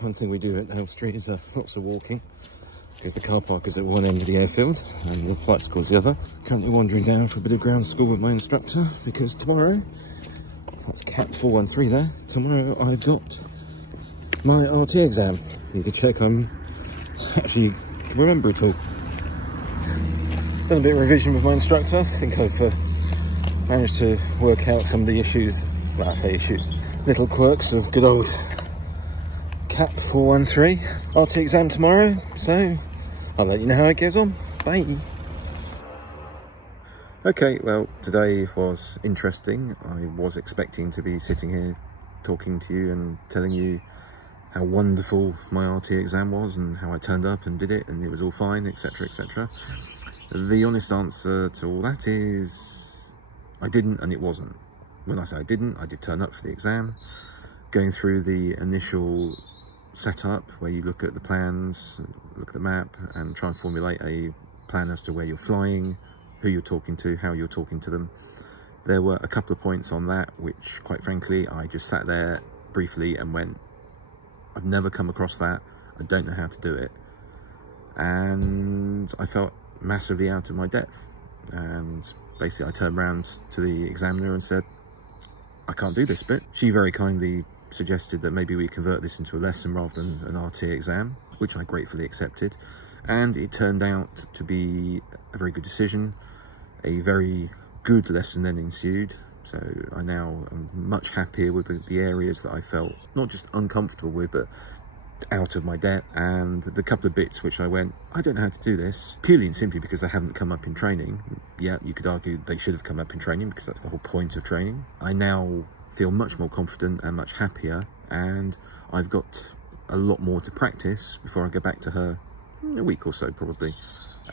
one thing we do at Hill Street is lots of walking, because the car park is at one end of the airfield and the flight school's the other. Currently wandering down for a bit of ground school with my instructor, because tomorrow, that's Cap 413 there, tomorrow I've got my RT exam. Need to check I'm actually can remember it all. Done a bit of revision with my instructor. I think I've managed to work out some of the issues, well I say issues, little quirks of good old Cap 413 RT exam tomorrow, so I'll let you know how it goes on. Bye. Okay, well, today was interesting. I was expecting to be sitting here talking to you and telling you how wonderful my RT exam was and how I turned up and did it and it was all fine, etc, etc. The honest answer to all that is I didn't and it wasn't. When I say I didn't, I did turn up for the exam. Going through the initial setup where you look at the plans, look at the map and try and formulate a plan as to where you're flying, who you're talking to, how you're talking to them. There were a couple of points on that which, quite frankly, I just sat there briefly and went, I've never come across that, I don't know how to do it. And I felt massively out of my depth. And basically I turned around to the examiner and said, I can't do this bit. She very kindly suggested that maybe we convert this into a lesson rather than an RT exam, which I gratefully accepted. And it turned out to be a very good decision. A very good lesson then ensued. So I now am much happier with the areas that I felt not just uncomfortable with, but out of my depth. And the couple of bits which I went, I don't know how to do this, purely and simply because they haven't come up in training. Yeah, you could argue they should have come up in training because that's the whole point of training. I now feel much more confident and much happier, and I've got a lot more to practice before I go back to her in a week or so probably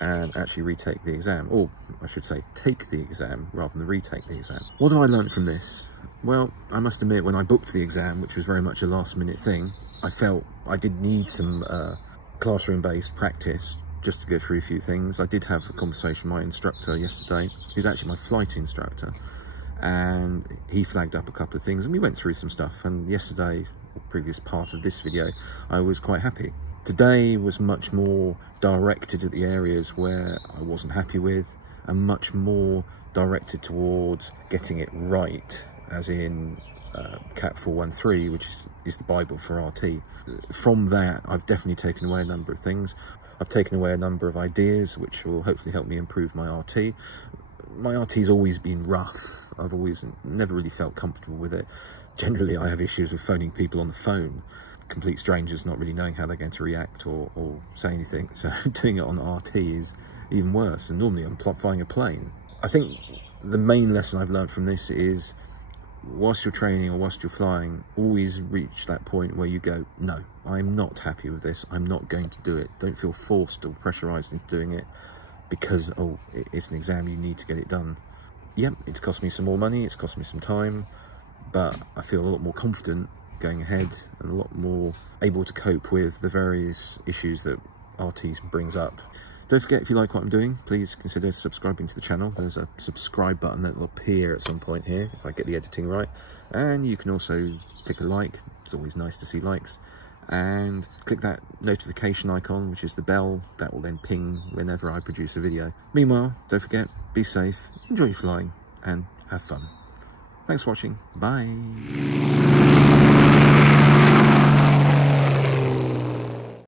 and actually retake the exam, or I should say take the exam rather than retake the exam. What have I learned from this? Well, I must admit, when I booked the exam, which was very much a last minute thing, I felt I did need some classroom based practice just to go through a few things. I did have a conversation with my instructor yesterday, who's actually my flight instructor, and he flagged up a couple of things and we went through some stuff. And yesterday, or previous part of this video, I was quite happy. Today was much more directed at the areas where I wasn't happy with, and much more directed towards getting it right, as in Cap 413, which is the Bible for RT. From that, I've definitely taken away a number of things. I've taken away a number of ideas which will hopefully help me improve my RT. My RT's always been rough. I've always never really felt comfortable with it. Generally, I have issues with phoning people on the phone, complete strangers, not really knowing how they're going to react or say anything. So doing it on RT is even worse. And normally I'm flying a plane. I think the main lesson I've learned from this is, whilst you're training or whilst you're flying, always reach that point where you go, no, I'm not happy with this. I'm not going to do it. Don't feel forced or pressurized into doing it because, oh, it's an exam, you need to get it done. Yep, it's cost me some more money, it's cost me some time, but I feel a lot more confident going ahead and a lot more able to cope with the various issues that RT brings up. Don't forget, if you like what I'm doing, please consider subscribing to the channel. There's a subscribe button that will appear at some point here if I get the editing right. And you can also click a like. It's always nice to see likes. And click that notification icon, which is the bell. That will then ping whenever I produce a video. Meanwhile, don't forget, be safe, enjoy your flying, and have fun. Thanks for watching. Bye.